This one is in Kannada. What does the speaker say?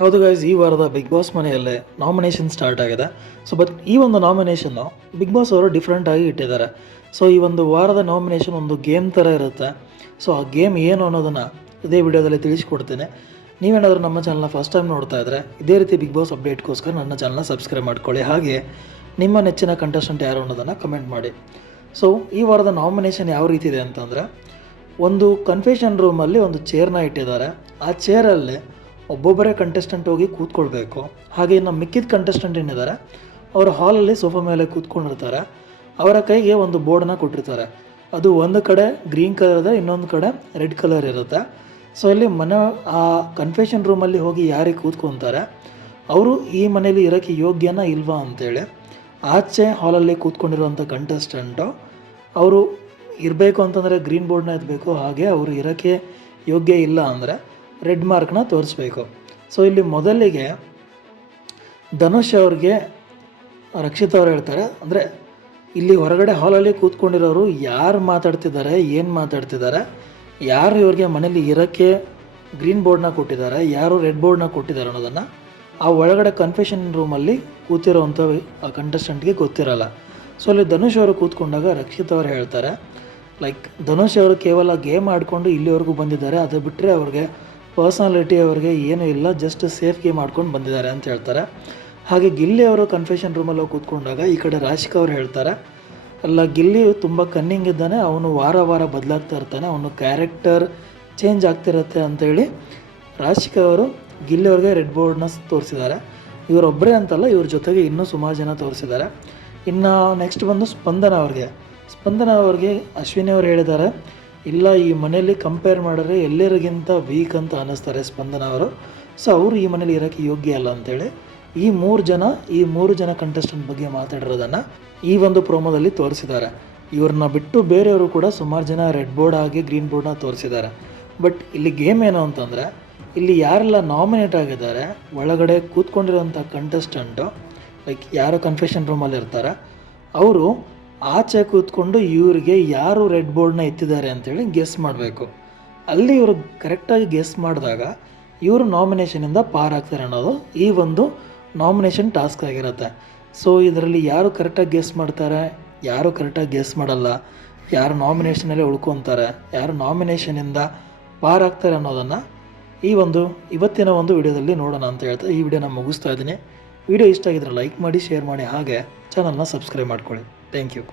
ಹೌದು ಗೈಸ್ ಈ ವಾರದ ಬಿಗ್ ಬಾಸ್ ಮನೆಯಲ್ಲೇ ನಾಮಿನೇಷನ್ ಸ್ಟಾರ್ಟ್ ಆಗಿದೆ. ಸೊ ಬಟ್ ಈ ಒಂದು ನಾಮಿನೇಷನ್ನು ಬಿಗ್ ಬಾಸ್ ಅವರು ಡಿಫ್ರೆಂಟ್ ಆಗಿ ಇಟ್ಟಿದ್ದಾರೆ. ಸೊ ಈ ಒಂದು ವಾರದ ನಾಮಿನೇಷನ್ ಒಂದು ಗೇಮ್ ಥರ ಇರುತ್ತೆ. ಸೊ ಆ ಗೇಮ್ ಏನು ಅನ್ನೋದನ್ನು ಇದೇ ವಿಡಿಯೋದಲ್ಲಿ ತಿಳಿಸ್ಕೊಡ್ತೇನೆ. ನೀವೇನಾದರೂ ನಮ್ಮ ಚಾನಲ್ನ ಫಸ್ಟ್ ಟೈಮ್ ನೋಡ್ತಾ ಇದ್ದರೆ ಇದೇ ರೀತಿ ಬಿಗ್ ಬಾಸ್ ಅಪ್ಡೇಟ್ಗೋಸ್ಕರ ನನ್ನ ಚಾನಲ್ನ ಸಬ್ಸ್ಕ್ರೈಬ್ ಮಾಡ್ಕೊಳ್ಳಿ. ಹಾಗೆ ನಿಮ್ಮ ನೆಚ್ಚಿನ ಕಂಟೆಸ್ಟೆಂಟ್ ಯಾರು ಅನ್ನೋದನ್ನು ಕಮೆಂಟ್ ಮಾಡಿ. ಸೊ ಈ ವಾರದ ನಾಮಿನೇಷನ್ ಯಾವ ರೀತಿ ಇದೆ ಅಂತಂದರೆ, ಒಂದು ಕನ್ಫೆಷನ್ ರೂಮಲ್ಲಿ ಒಂದು ಚೇರ್ನ ಇಟ್ಟಿದ್ದಾರೆ. ಆ ಚೇರಲ್ಲಿ ಒಬ್ಬೊಬ್ಬರೇ ಕಂಟೆಸ್ಟೆಂಟ್ ಹೋಗಿ ಕೂತ್ಕೊಳ್ಬೇಕು. ಹಾಗೆ ಇನ್ನು ಮಿಕ್ಕಿದ ಕಂಟೆಸ್ಟೆಂಟ್ ಏನಿದ್ದಾರೆ ಅವರು ಹಾಲಲ್ಲಿ ಸೋಫಾ ಮೇಲೆ ಕೂತ್ಕೊಂಡಿರ್ತಾರೆ. ಅವರ ಕೈಗೆ ಒಂದು ಬೋರ್ಡನ್ನ ಕೊಟ್ಟಿರ್ತಾರೆ. ಅದು ಒಂದು ಕಡೆ ಗ್ರೀನ್ ಕಲರ್ ಇದೆ, ಇನ್ನೊಂದು ಕಡೆ ರೆಡ್ ಕಲರ್ ಇರುತ್ತೆ. ಸೊ ಅಲ್ಲಿ ಮನೆ, ಆ ಕನ್ಫೆಷನ್ ರೂಮಲ್ಲಿ ಹೋಗಿ ಯಾರಿಗೆ ಕೂತ್ಕೊತಾರೆ, ಅವರು ಈ ಮನೇಲಿ ಇರೋಕ್ಕೆ ಯೋಗ್ಯನ ಇಲ್ವಾ ಅಂತೇಳಿ ಆಚೆ ಹಾಲಲ್ಲಿ ಕೂತ್ಕೊಂಡಿರುವಂಥ ಕಂಟೆಸ್ಟೆಂಟು ಅವರು ಇರಬೇಕು ಅಂತಂದರೆ ಗ್ರೀನ್ ಬೋರ್ಡ್ನ ಎತ್ತಬೇಕು ಹಾಗೆ ಅವರು ಇರೋಕ್ಕೆ ಯೋಗ್ಯ ಇಲ್ಲ ಅಂದರೆ ರೆಡ್ ಮಾರ್ಕ್ನ ತೋರಿಸ್ಬೇಕು. ಸೊ ಇಲ್ಲಿ ಮೊದಲಿಗೆ ಧನುಷ್ ಅವ್ರಿಗೆ ರಕ್ಷಿತ್ ಅವ್ರು ಹೇಳ್ತಾರೆ. ಅಂದರೆ ಇಲ್ಲಿ ಹೊರಗಡೆ ಹಾಲಲ್ಲಿ ಕೂತ್ಕೊಂಡಿರೋರು ಯಾರು ಮಾತಾಡ್ತಿದ್ದಾರೆ, ಏನು ಮಾತಾಡ್ತಿದ್ದಾರೆ, ಯಾರು ಇವ್ರಿಗೆ ಮನೇಲಿ ಇರೋಕ್ಕೆ ಗ್ರೀನ್ ಬೋರ್ಡ್ನ ಕೊಟ್ಟಿದ್ದಾರೆ, ಯಾರು ರೆಡ್ ಬೋರ್ಡ್ನ ಕೊಟ್ಟಿದ್ದಾರೆ ಅನ್ನೋದನ್ನು ಆ ಒಳಗಡೆ ಕನ್ಫೆಷನ್ ರೂಮಲ್ಲಿ ಕೂತಿರೋವಂಥ ಆ ಕಂಟೆಸ್ಟೆಂಟ್ಗೆ ಗೊತ್ತಿರಲ್ಲ. ಸೊ ಅಲ್ಲಿ ಧನುಷ್ ಅವರು ಕೂತ್ಕೊಂಡಾಗ ರಕ್ಷಿತ್ ಅವರು ಹೇಳ್ತಾರೆ ಲೈಕ್ ಧನುಷ್ ಅವರು ಕೇವಲ ಗೇಮ್ ಆಡಿಕೊಂಡು ಇಲ್ಲಿವರೆಗೂ ಬಂದಿದ್ದಾರೆ, ಅದು ಬಿಟ್ಟರೆ ಅವ್ರಿಗೆ ಪರ್ಸನಾಲಿಟಿ ಅವರಿಗೆ ಏನೂ ಇಲ್ಲ ಜಸ್ಟ್ ಸೇಫ್ ಮಾಡ್ಕೊಂಡು ಬಂದಿದ್ದಾರೆ ಅಂತ ಹೇಳ್ತಾರೆ. ಹಾಗೆ ಗಿಲ್ಲಿ ಅವರು ಕನ್ಫೆಷನ್ ರೂಮಲ್ಲಿ ಹೋಗಿ ಕೂತ್ಕೊಂಡಾಗ ಈ ಕಡೆ ರಾಶಿಕ್ ಅವರು ಹೇಳ್ತಾರೆ, ಅಲ್ಲ ಗಿಲ್ಲಿ ತುಂಬ ಕನ್ನಿಂಗ್ ಇದ್ದಾನೆ, ಅವನು ವಾರ ವಾರ ಬದಲಾಗ್ತಾ ಇರ್ತಾನೆ, ಅವನು ಕ್ಯಾರೆಕ್ಟರ್ ಚೇಂಜ್ ಆಗ್ತಿರುತ್ತೆ ಅಂತೇಳಿ ರಾಶಿಕ್ ಅವರು ಗಿಲ್ಲಿ ಅವ್ರಿಗೆ ರೆಡ್ ಬೋರ್ಡ್ನ ತೋರಿಸಿದ್ದಾರೆ. ಇವರೊಬ್ಬರೇ ಅಂತಲ್ಲ, ಇವ್ರ ಜೊತೆಗೆ ಇನ್ನೂ ಸುಮಾರು ಜನ ತೋರಿಸಿದ್ದಾರೆ. ಇನ್ನು ನೆಕ್ಸ್ಟ್ ಬಂದು ಸ್ಪಂದನ ಅವ್ರಿಗೆ. ಸ್ಪಂದನ ಅವ್ರಿಗೆ ಅಶ್ವಿನಿ ಅವರು ಹೇಳಿದ್ದಾರೆ ಇಲ್ಲ, ಈ ಮನೆಯಲ್ಲಿ ಕಂಪೇರ್ ಮಾಡಿದ್ರೆ ಎಲ್ಲರಿಗಿಂತ ವೀಕ್ ಅಂತ ಅನ್ನಿಸ್ತಾರೆ ಸ್ಪಂದನ ಅವರು. ಸೊ ಅವರು ಈ ಮನೇಲಿ ಇರೋಕ್ಕೆ ಯೋಗ್ಯ ಅಲ್ಲ ಅಂತೇಳಿ ಈ ಮೂರು ಜನ, ಈ ಮೂರು ಜನ ಕಂಟೆಸ್ಟೆಂಟ್ ಬಗ್ಗೆ ಮಾತಾಡಿರೋದನ್ನು ಈ ಒಂದು ಪ್ರೋಮೋದಲ್ಲಿ ತೋರಿಸಿದ್ದಾರೆ. ಇವ್ರನ್ನ ಬಿಟ್ಟು ಬೇರೆಯವರು ಕೂಡ ಸುಮಾರು ಜನ ರೆಡ್ ಬೋರ್ಡ್ ಆಗಿ ಗ್ರೀನ್ ಬೋರ್ಡ್ನ ತೋರಿಸಿದ್ದಾರೆ. ಬಟ್ ಇಲ್ಲಿ ಗೇಮ್ ಏನು ಅಂತಂದರೆ, ಇಲ್ಲಿ ಯಾರೆಲ್ಲ ನಾಮಿನೇಟ್ ಆಗಿದ್ದಾರೆ, ಒಳಗಡೆ ಕೂತ್ಕೊಂಡಿರೋಂಥ ಕಂಟೆಸ್ಟೆಂಟು ಲೈಕ್ ಯಾರು ಕನ್ಫೆಷನ್ ರೂಮಲ್ಲಿ ಇರ್ತಾರೆ ಅವರು ಆಚೆ ಕೂತ್ಕೊಂಡು ಇವ್ರಿಗೆ ಯಾರು ರೆಡ್ ಬೋರ್ಡ್ನ ಎತ್ತಿದ್ದಾರೆ ಅಂತೇಳಿ ಗೆಸ್ ಮಾಡಬೇಕು. ಅಲ್ಲಿ ಇವರು ಕರೆಕ್ಟಾಗಿ ಗೆಸ್ ಮಾಡಿದಾಗ ಇವರು ನಾಮಿನೇಷನಿಂದ ಪಾರ್ ಆಗ್ತಾರೆ ಅನ್ನೋದು ಈ ಒಂದು ನಾಮಿನೇಷನ್ ಟಾಸ್ಕ್ ಆಗಿರುತ್ತೆ. ಸೊ ಇದರಲ್ಲಿ ಯಾರು ಕರೆಕ್ಟಾಗಿ ಗೆಸ್ ಮಾಡ್ತಾರೆ, ಯಾರು ಕರೆಕ್ಟಾಗಿ ಗೆಸ್ ಮಾಡಲ್ಲ, ಯಾರು ನಾಮಿನೇಷನಲ್ಲಿ ಉಳ್ಕೊತಾರೆ, ಯಾರು ನಾಮಿನೇಷನಿಂದ ಪಾರ್ ಆಗ್ತಾರೆ ಅನ್ನೋದನ್ನು ಈ ಒಂದು ಇವತ್ತಿನ ಒಂದು ವಿಡಿಯೋದಲ್ಲಿ ನೋಡೋಣ ಅಂತ ಹೇಳ್ತಾ ಈ ವಿಡಿಯೋನ ಮುಗಿಸ್ತಾ ಇದ್ದೀನಿ. ವಿಡಿಯೋ ಇಷ್ಟ ಆಗಿದ್ರೆ ಲೈಕ್ ಮಾಡಿ ಶೇರ್ ಮಾಡಿ, ಹಾಗೆ ಚಾನಲ್ನ ಸಬ್ಸ್ಕ್ರೈಬ್ ಮಾಡ್ಕೊಳ್ಳಿ. Thank you.